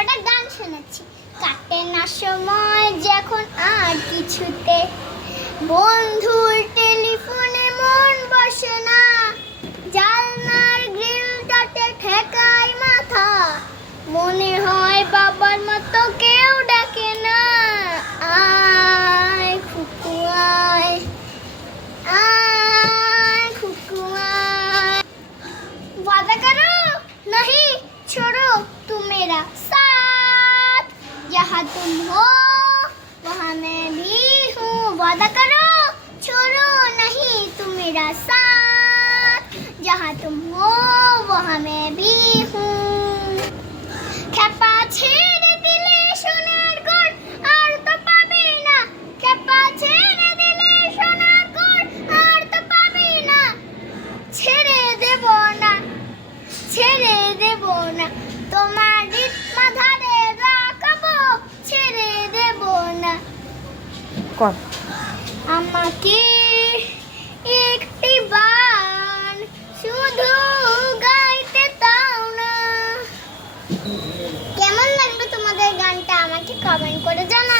কটা গান শোনাচ্ছি। কাটে না সময় যখন আর কিছুতে, বন্ধুর টেলিফোনে মন বসে না, জানলার গ্রিলটাতে ঠেকাই মাথা, মনে হয় বাবার মতো কেউ ডাকে না। আয় খুকু আয়, आय खुकू आय। वादा करो नहीं छोड़ो तुम मेरा साथ, जहाँ तुम हो वहाँ मैं भी हूँ। वादा करो छोड़ो नहीं तुम मेरा साथ, जहाँ तुम हो वहाँ मैं भी हूँ। खेपा छेड़े दिले सोनार गुण और तो पाबे ना, खेपा छेड़े दिले सोनार गुण और तो पाबे ना, ছেড়ে দেব না, ছেড়ে দেব না, তোমার রিতমা ধারে রাখবো, ছেড়ে দেব না। কর আমাকে একটি গান শুধু গাইতে দাও না। কেমন লাগলো তোমাদের গানটা আমাকে কমেন্ট করে জানাও।